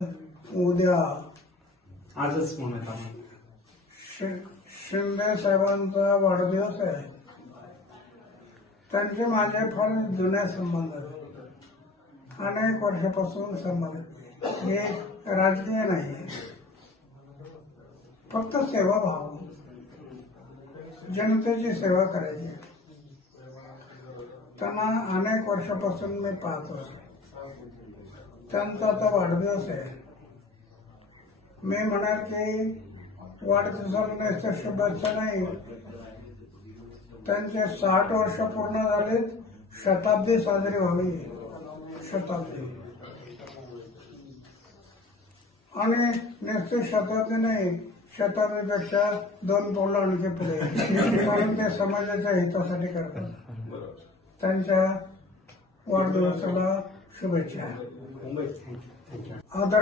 उद्या आजच म्हणत आम्ही शिंदे साहेबांचा वाढदिवस आहे. त्यांचे माझे फार जुने संबंध आहेत. अनेक वर्षापासून संबंध आहेत. हे राजकीय नाही, फक्त सेवाभाव, जनतेची सेवा करायची. त्यांना अनेक वर्षापासून मी पाहत असतो. त्यांचा आता वाढदिवस आहे. मी म्हणाल की वाढदिवसाला शुभेच्छा नाही, त्यांचे 60 वर्ष पूर्ण झालेत, शताब्दी साजरी व्हावी. शताब्दी आणि नुसती शताब्दी नाही, शताब्दीपेक्षा 2 पावलं आणखी पुढे, कारण ते समाजाच्या हितासाठी करतात. त्यांच्या वाढदिवसाला शुभेच्छा. मुंबईत थँक्यू. आदर